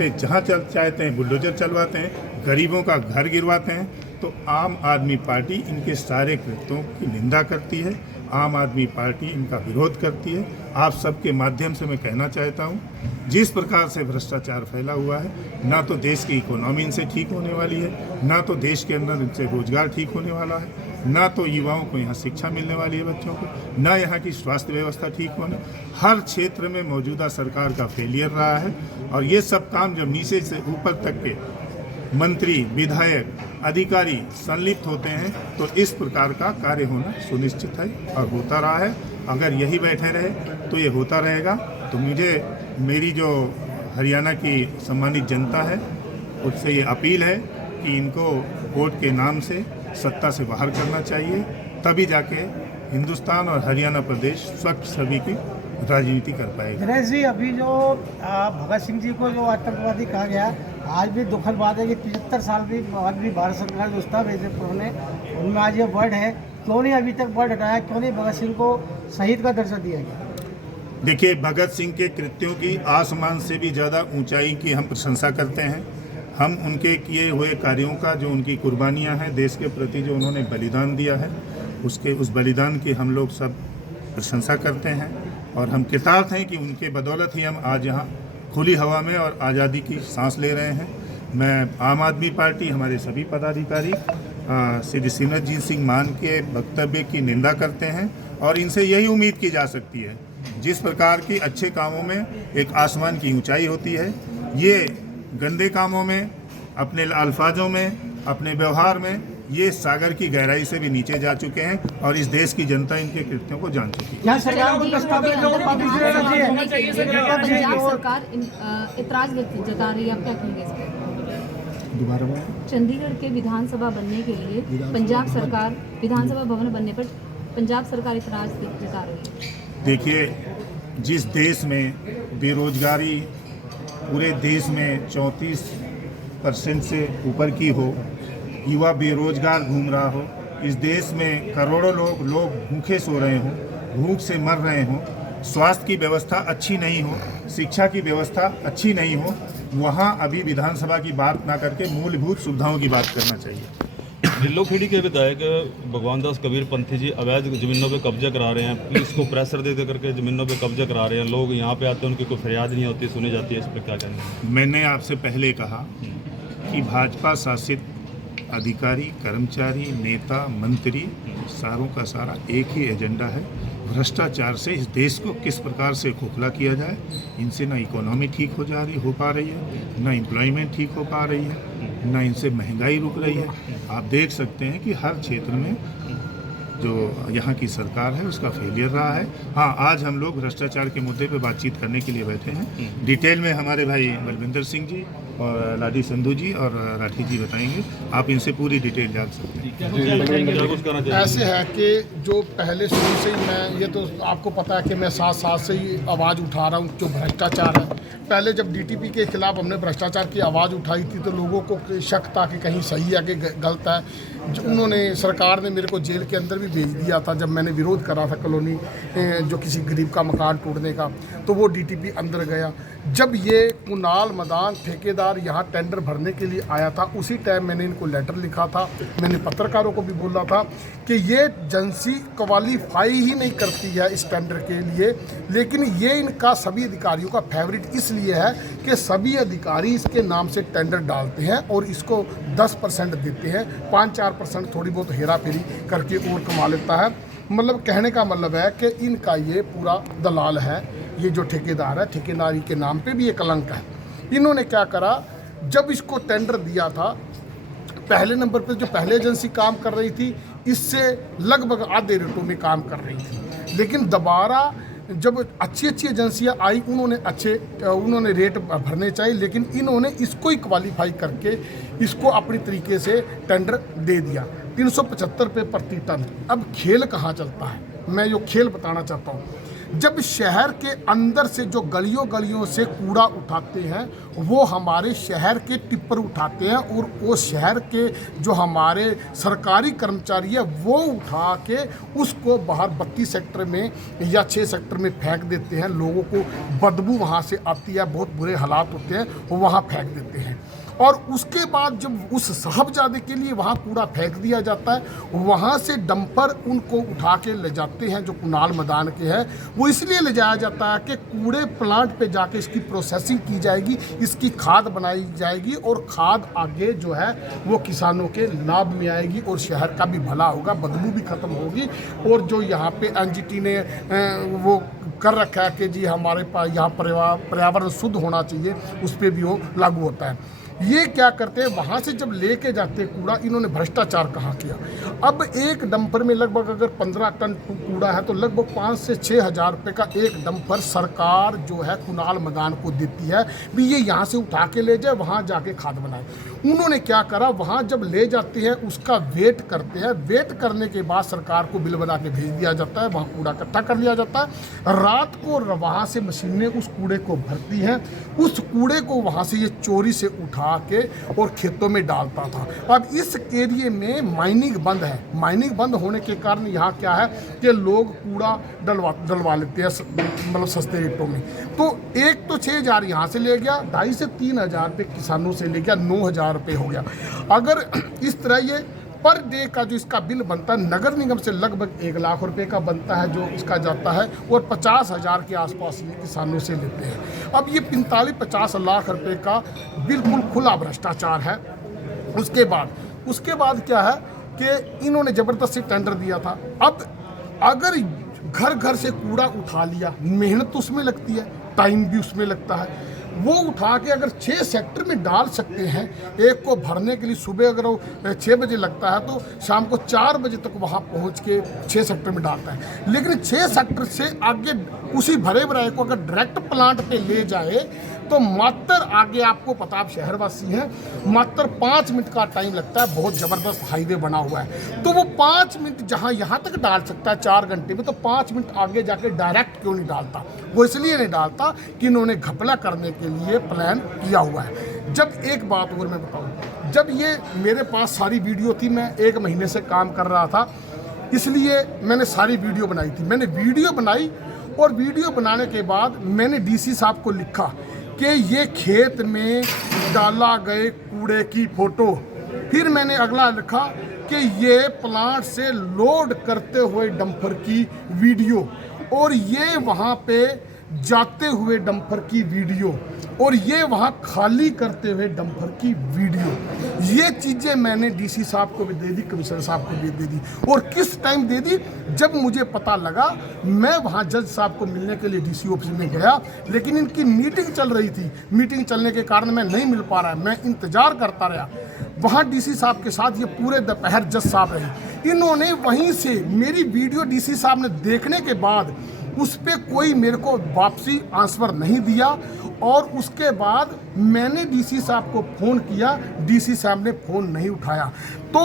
करते जहाँ चाहते हैं बुलडोजर चलवाते हैं, गरीबों का घर गिरवाते हैं। तो आम आदमी पार्टी इनके सारे कृत्यों की निंदा करती है, आम आदमी पार्टी इनका विरोध करती है। आप सबके माध्यम से मैं कहना चाहता हूँ, जिस प्रकार से भ्रष्टाचार फैला हुआ है, ना तो देश की इकोनॉमी इनसे ठीक होने वाली है, ना तो देश के अंदर इनसे रोजगार ठीक होने वाला है, ना तो युवाओं को यहाँ शिक्षा मिलने वाली है बच्चों को, ना यहाँ की स्वास्थ्य व्यवस्था ठीक होने। हर क्षेत्र में मौजूदा सरकार का फेलियर रहा है। और ये सब काम जब नीचे से ऊपर तक के मंत्री, विधायक, अधिकारी संलिप्त होते हैं तो इस प्रकार का कार्य होना सुनिश्चित है और होता रहा है। अगर यही बैठे रहे तो ये होता रहेगा। तो मेरी जो हरियाणा की सम्मानित जनता है उससे ये अपील है कि इनको वोट के नाम से सत्ता से बाहर करना चाहिए, तभी जाके हिंदुस्तान और हरियाणा प्रदेश स्वच्छ छवि की राजनीति कर पाएगा। दिनेश जी, अभी जो भगत सिंह जी को जो आतंकवादी कहा गया, आज भी दुखद बात है कि 75 साल भी बाद भी भारत सरकार जो दस्तावेज भेजे उन्होंने, उनमें आज ये वर्ड है। क्यों नहीं अभी तक वर्ड हटाया, क्यों नहीं भगत सिंह को शहीद का दर्जा दिया गया? देखिए, भगत सिंह के कृत्यों की आसमान से भी ज़्यादा ऊंचाई की हम प्रशंसा करते हैं। हम उनके किए हुए कार्यों का, जो उनकी कुर्बानियां हैं देश के प्रति, जो उन्होंने बलिदान दिया है, उस बलिदान की हम लोग सब प्रशंसा करते हैं। और हम कृतार्थ हैं कि उनके बदौलत ही हम आज यहाँ खुली हवा में और आज़ादी की सांस ले रहे हैं। मैं आम आदमी पार्टी, हमारे सभी पदाधिकारी श्री सिमरनजीत सिंह मान के वक्तव्य की निंदा करते हैं और इनसे यही उम्मीद की जा सकती है, जिस प्रकार की अच्छे कामों में एक आसमान की ऊंचाई होती है, ये गंदे कामों में, अपने अल्फाजों में, अपने व्यवहार में ये सागर की गहराई से भी नीचे जा चुके हैं और इस देश की जनता इनके कृत्यों को जान चुकी है। पंजाब सरकार इतराज जता रही है, आप क्या कहेंगे इस पर? दोबारा चंडीगढ़ के विधानसभा बनने के लिए पंजाब सरकार, विधानसभा भवन बनने पर पंजाब सरकार इतराज जता रही है। देखिए, जिस देश में बेरोजगारी पूरे देश में 34% से ऊपर की हो, युवा बेरोजगार घूम रहा हो, इस देश में करोड़ों लोग भूखे सो रहे हों, भूख से मर रहे हों, स्वास्थ्य की व्यवस्था अच्छी नहीं हो, शिक्षा की व्यवस्था अच्छी नहीं हो, वहाँ अभी विधानसभा की बात ना करके मूलभूत सुविधाओं की बात करना चाहिए। ढिल्लोखेड़ी के विधायक भगवान दास कबीर पंथी जी अवैध ज़मीनों पे कब्जा करा रहे हैं, पुलिस को प्रेशर दे करके ज़मीनों पे कब्जा करा रहे हैं। लोग यहाँ पे आते हैं, उनकी कोई फरियाद नहीं होती, सुनी जाती है। इस पर क्या कहना? मैंने आपसे पहले कहा कि भाजपा शासित अधिकारी, कर्मचारी, नेता, मंत्री, सारों का सारा एक ही एजेंडा है, भ्रष्टाचार से इस देश को किस प्रकार से खोखला किया जाए। इनसे ना इकोनॉमी ठीक हो पा रही है, ना एम्प्लॉयमेंट ठीक हो पा रही है, ना इनसे महंगाई रुक रही है। आप देख सकते हैं कि हर क्षेत्र में जो यहाँ की सरकार है उसका फेलियर रहा है। हाँ, आज हम लोग भ्रष्टाचार के मुद्दे पे बातचीत करने के लिए बैठे हैं। डिटेल में हमारे भाई बलविंदर सिंह जी और लाडी संधू जी और राठी जी बताएंगे, आप इनसे पूरी डिटेल जान सकते हैं। ऐसे है कि जो पहले शुरू से ही मैं, ये तो आपको पता है कि मैं 7 साल से ही आवाज़ उठा रहा हूँ जो भ्रष्टाचार है। पहले जब डीटीपी के खिलाफ हमने भ्रष्टाचार की आवाज़ उठाई थी तो लोगों को शक था कि कहीं सही है कि गलत है। उन्होंने, सरकार ने मेरे को जेल के अंदर भी भेज दिया था जब मैंने विरोध करा था कॉलोनी जो किसी गरीब का मकान तोड़ने का, तो वो डीटीपी अंदर गया। जब ये कुणाल मदान ठेकेदार यहाँ टेंडर भरने के लिए आया था, उसी टाइम मैंने इनको लेटर लिखा था। मैंने पत्रकारों को भी बोला था कि ये एजेंसी क्वालीफाई ही नहीं करती है इस टेंडर के लिए, लेकिन ये इनका सभी अधिकारियों का फेवरेट इसलिए है कि सभी अधिकारी इसके नाम से टेंडर डालते हैं और इसको 10% देते हैं, 5-4% थोड़ी बहुत हेरा फेरी करके और कमा लेता है। मतलब कहने का मतलब है कि इनका ये पूरा दलाल है। ये जो ठेकेदार है, ठेकेदारी के नाम पे भी ये कलंक है। इन्होंने क्या करा, जब इसको टेंडर दिया था, पहले नंबर पे जो पहले एजेंसी काम कर रही थी इससे लगभग आधे रेटों में काम कर रही थी, लेकिन दोबारा जब अच्छी एजेंसियां आई उन्होंने रेट भरने चाहिए, लेकिन इन्होंने इसको ही क्वालीफाई करके इसको अपनी तरीके से टेंडर दे दिया 375 रुपये प्रति टन। अब खेल कहाँ चलता है, मैं जो खेल बताना चाहता हूँ, जब शहर के अंदर से जो गलियों गलियों से कूड़ा उठाते हैं वो हमारे शहर के टिप्पर उठाते हैं, और वो शहर के जो हमारे सरकारी कर्मचारी है वो उठा के उसको बाहर 32 सेक्टर में या 6 सेक्टर में फेंक देते हैं। लोगों को बदबू वहाँ से आती है, बहुत बुरे हालात होते हैं, वो वहाँ फेंक देते हैं। और उसके बाद जब उस साहबजादे के लिए वहाँ कूड़ा फेंक दिया जाता है, वहाँ से डंपर उनको उठा के ले जाते हैं जो कुणाल मैदान के हैं। वो इसलिए ले जाया जाता है कि कूड़े प्लांट पे जाके इसकी प्रोसेसिंग की जाएगी, इसकी खाद बनाई जाएगी, और खाद आगे जो है वो किसानों के लाभ में आएगी और शहर का भी भला होगा, बदबू भी ख़त्म होगी। और जो यहाँ पे एनजीटी ने वो कर रखा है कि जी हमारे पास यहाँ पर्यावरण शुद्ध होना चाहिए, उस पर भी वो लागू होता है। ये क्या करते हैं, वहाँ से जब लेके जाते हैं कूड़ा, इन्होंने भ्रष्टाचार कहाँ किया। अब एक डंपर में लगभग अगर 15 टन कूड़ा है तो लगभग 5 से 6 हज़ार रुपये का एक डंपर सरकार जो है कुणाल मैदान को देती है भी ये यहाँ से उठा के ले जाए, वहाँ जाके खाद बनाए। उन्होंने क्या करा, वहाँ जब ले जाते हैं उसका वेट करते हैं, वेट करने के बाद सरकार को बिल बना के भेज दिया जाता है, वहाँ कूड़ा इकट्ठा कर लिया जाता है। रात को वहाँ से मशीनें उस कूड़े को भरती हैं, उस कूड़े को वहाँ से ये चोरी से उठा के और खेतों में डालता था। अब इस एरिए में माइनिंग बंद है, माइनिंग बंद होने के कारण यहाँ क्या है कि लोग कूड़ा डलवा लेते हैं, मतलब सस्ते रेटों में। तो एक तो 6 हज़ार यहाँ से ले गया, 2.5 से 3 हज़ार रुपये किसानों से ले गया, 9 हज़ार रुपये हो गया। अगर इस तरह ये पर डे का जो इसका बिल बनता है नगर निगम से लगभग 1 लाख रुपए का बनता है जो इसका जाता है, और 50 हज़ार के आसपास ये किसानों से लेते हैं। अब ये 45-50 लाख रुपए का बिल्कुल खुला भ्रष्टाचार है। उसके बाद क्या है कि इन्होंने ज़बरदस्ती टेंडर दिया था। अब अगर घर घर से कूड़ा उठा लिया, मेहनत उसमें लगती है, टाइम भी उसमें लगता है, वो उठा के अगर 6 सेक्टर में डाल सकते हैं, एक को भरने के लिए सुबह अगर वो 6 बजे लगता है तो शाम को 4 बजे तक वहाँ पहुँच के 6 सेक्टर में डालता है। लेकिन 6 सेक्टर से आगे उसी भरे भराए को अगर डायरेक्ट प्लांट पे ले जाए तो मात्र आगे आपको पता, आप शहरवासी हैं, मात्र 5 मिनट का टाइम लगता है। बहुत ज़बरदस्त हाईवे बना हुआ है, तो वो 5 मिनट जहाँ यहाँ तक डाल सकता है 4 घंटे में, तो 5 मिनट आगे जाके डायरेक्ट क्यों नहीं डालता? वो इसलिए नहीं डालता कि इन्होंने घपला करने के लिए प्लान किया हुआ है। जब एक बात और मैं बताऊँ, जब ये मेरे पास सारी वीडियो थी, मैं 1 महीने से काम कर रहा था, इसलिए मैंने सारी वीडियो बनाई थी। मैंने वीडियो बनाई और वीडियो बनाने के बाद मैंने डीसी साहब को लिखा कि ये खेत में डाला गए कूड़े की फ़ोटो। फिर मैंने अगला लिखा कि ये प्लांट से लोड करते हुए डंपर की वीडियो, और ये वहाँ पे जाते हुए डंपर की वीडियो, और ये वहाँ खाली करते हुए डंपर की वीडियो। ये चीज़ें मैंने डीसी साहब को भी दे दी, कमिश्नर साहब को भी दे दी। और किस टाइम दे दी? जब मुझे पता लगा, मैं वहाँ जज साहब को मिलने के लिए डीसी ऑफिस में गया, लेकिन इनकी मीटिंग चल रही थी। मीटिंग चलने के कारण मैं नहीं मिल पा रहा, मैं इंतज़ार करता रहा। वहाँ डीसी साहब के साथ ये पूरे दोपहर जज साहब रहे। इन्होंने वहीं से मेरी वीडियो डीसी साहब ने देखने के बाद उस पर कोई मेरे को वापसी आंसर नहीं दिया, और उसके बाद मैंने डीसी साहब को फ़ोन किया, डीसी साहब ने फ़ोन नहीं उठाया। तो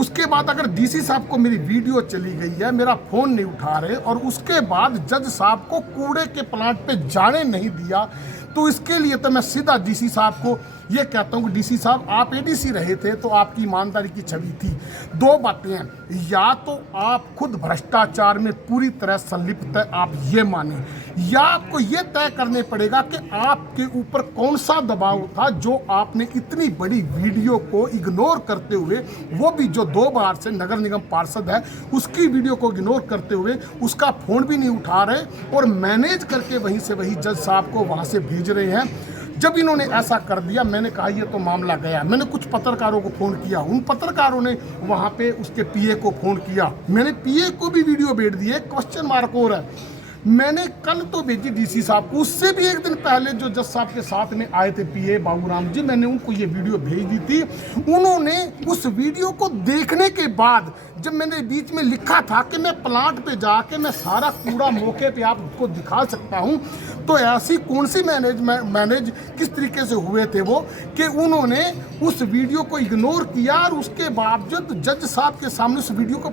उसके बाद अगर डीसी साहब को मेरी वीडियो चली गई है, मेरा फ़ोन नहीं उठा रहे, और उसके बाद जज साहब को कूड़े के प्लांट पे जाने नहीं दिया, तो इसके लिए तो मैं सीधा डीसी साहब को ये कहता हूँ कि डीसी साहब, आप एडीसी रहे थे तो आपकी ईमानदारी की छवि थी। 2 बातें हैं, या तो आप खुद भ्रष्टाचार में पूरी तरह संलिप्त है, आप ये माने, या आपको ये तय करने पड़ेगा कि आपके ऊपर कौन सा दबाव था जो आपने इतनी बड़ी वीडियो को इग्नोर करते हुए, वो भी जो 2 बार से नगर निगम पार्षद है उसकी वीडियो को इग्नोर करते हुए उसका फ़ोन भी नहीं उठा रहे, और मैनेज करके वहीं से वही जज साहब को वहाँ से भेज रहे हैं। जब इन्होंने ऐसा कर दिया, मैंने कहा ये तो मामला गया। मैंने कुछ पत्रकारों को फ़ोन किया, उन पत्रकारों ने वहाँ पे उसके पीए को फ़ोन किया, मैंने पीए को भी वीडियो भेज दी है, क्वेश्चन मार्क और है। मैंने कल तो भेजी डीसी साहब को, उससे भी एक दिन पहले जो जज साहब के साथ में आए थे पीए बाबूराम जी, मैंने उनको ये वीडियो भेज दी थी। उन्होंने उस वीडियो को देखने के बाद, जब मैंने बीच में लिखा था कि मैं प्लांट पे जाके मैं सारा कूड़ा मौके पे आपको दिखा सकता हूँ, तो ऐसी कौन सी मैनेज किस तरीके से हुए थे वो, कि उन्होंने उस वीडियो को इग्नोर किया, और उसके बावजूद जज साहब के सामने उस वीडियो को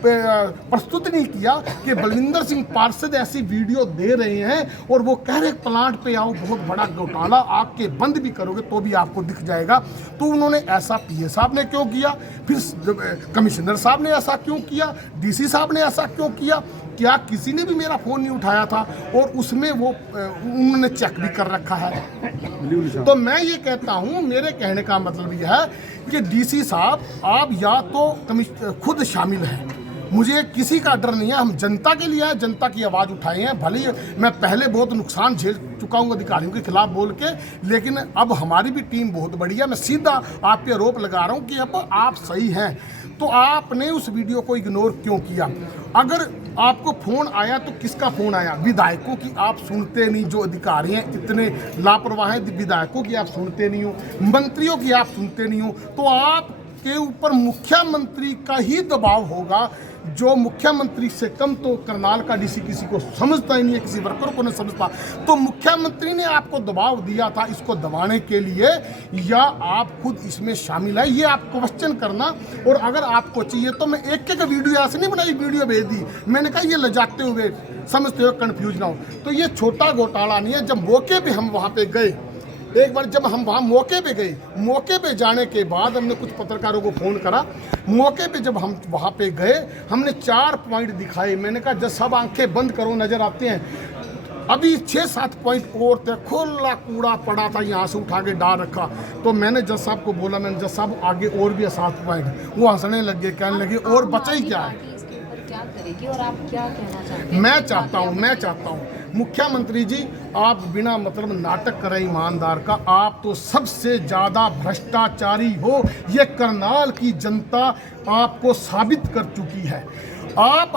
प्रस्तुत नहीं किया कि बलविंदर सिंह पार्षद ऐसी वीडियो दे रहे हैं और वो कह रहे प्लांट पे आओ, बहुत बड़ा घोटाला, आग के बंद भी करोगे तो भी आपको दिख जाएगा। तो उन्होंने ऐसा पीए साहब ने क्यों किया, फिर कमिश्नर साहब ने ऐसा क्यों किया, डीसी साहब ने ऐसा क्यों किया? क्या किसी ने भी मेरा फ़ोन नहीं उठाया था? और उसमें वो उन्होंने चेक भी कर रखा है। तो मैं ये कहता हूँ, मेरे कहने का मतलब यह है कि डीसी साहब आप या तो खुद शामिल हैं, मुझे किसी का डर नहीं है, हम जनता के लिए हैं, जनता की आवाज़ उठाए हैं। भले ही मैं पहले बहुत नुकसान झेल चुका हूँ अधिकारियों के खिलाफ बोल के, लेकिन अब हमारी भी टीम बहुत बड़ी है। मैं सीधा आप पे आरोप लगा रहा हूँ कि अब आप सही हैं, तो आपने उस वीडियो को इग्नोर क्यों किया? अगर आपको फ़ोन आया तो किसका फ़ोन आया? विधायकों की आप सुनते नहीं, जो अधिकारी हैं इतने लापरवाह हैं, विधायकों की आप सुनते नहीं हो, मंत्रियों की आप सुनते नहीं हो, तो आप के ऊपर मुख्यमंत्री का ही दबाव होगा। जो मुख्यमंत्री से कम तो करनाल का डीसी किसी को समझता ही नहीं है, किसी वर्कर को नहीं समझता। तो मुख्यमंत्री ने आपको दबाव दिया था इसको दबाने के लिए, या आप खुद इसमें शामिल है? ये आप क्वेश्चन करना। और अगर आपको चाहिए तो मैं एक एक वीडियो ऐसे नहीं बनाई, वीडियो भेज दी। मैंने कहा ये लजाते हुए समझते हुए कन्फ्यूज ना हो। तो ये छोटा घोटाला नहीं है। जब मौके पर हम वहाँ पर गए, एक बार जब हम वहाँ मौके पे गए, मौके पे जाने के बाद हमने कुछ पत्रकारों को फ़ोन करा। मौके पे जब हम वहाँ पे गए, हमने 4 पॉइंट दिखाए। मैंने कहा जब सब आंखें बंद करो, नज़र आते हैं। अभी 6-7 पॉइंट और थे, खुला कूड़ा पड़ा था, यहाँ से उठा के डाल रखा। तो मैंने जज साहब को बोला, मैंने जज साहब आगे और भी है 7 पॉइंट। वो हंसने लगे, कहने लगे और बचा ही क्या है? क्या करेगी और आप क्या कहना चाहते हैं? मैं चाहता हूँ मुख्यमंत्री जी, आप बिना मतलब नाटक करें ईमानदार का। आप तो सबसे ज़्यादा भ्रष्टाचारी हो, ये करनाल की जनता आपको साबित कर चुकी है। आप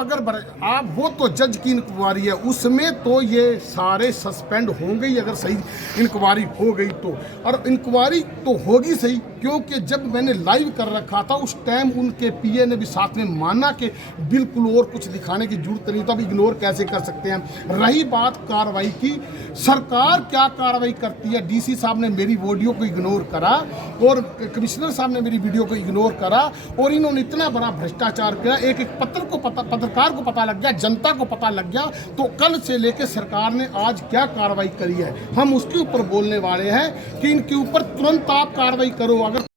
आप वो तो जज की इंक्वायरी है, उसमें तो ये सारे सस्पेंड होंगे ही अगर सही इंक्वायरी हो गई तो। और इंक्वायरी तो होगी सही, क्योंकि जब मैंने लाइव कर रखा था उस टाइम उनके पीए ने भी साथ में माना कि बिल्कुल और कुछ दिखाने की जरूरत नहीं, तो अब इग्नोर कैसे कर सकते हैं? रही बात कार्रवाई की, सरकार क्या कार्रवाई करती है? डीसी साहब ने मेरी वीडियो को इग्नोर करा और कमिश्नर साहब ने मेरी वीडियो को इग्नोर करा, और इन्होंने इतना बड़ा भ्रष्टाचार किया। एक पत्रकार को पता लग गया, जनता को पता लग गया। तो कल से लेकर सरकार ने आज क्या कार्रवाई करी है, हम उसके ऊपर बोलने वाले हैं कि इनके ऊपर तुरंत आप कार्रवाई करो। अगर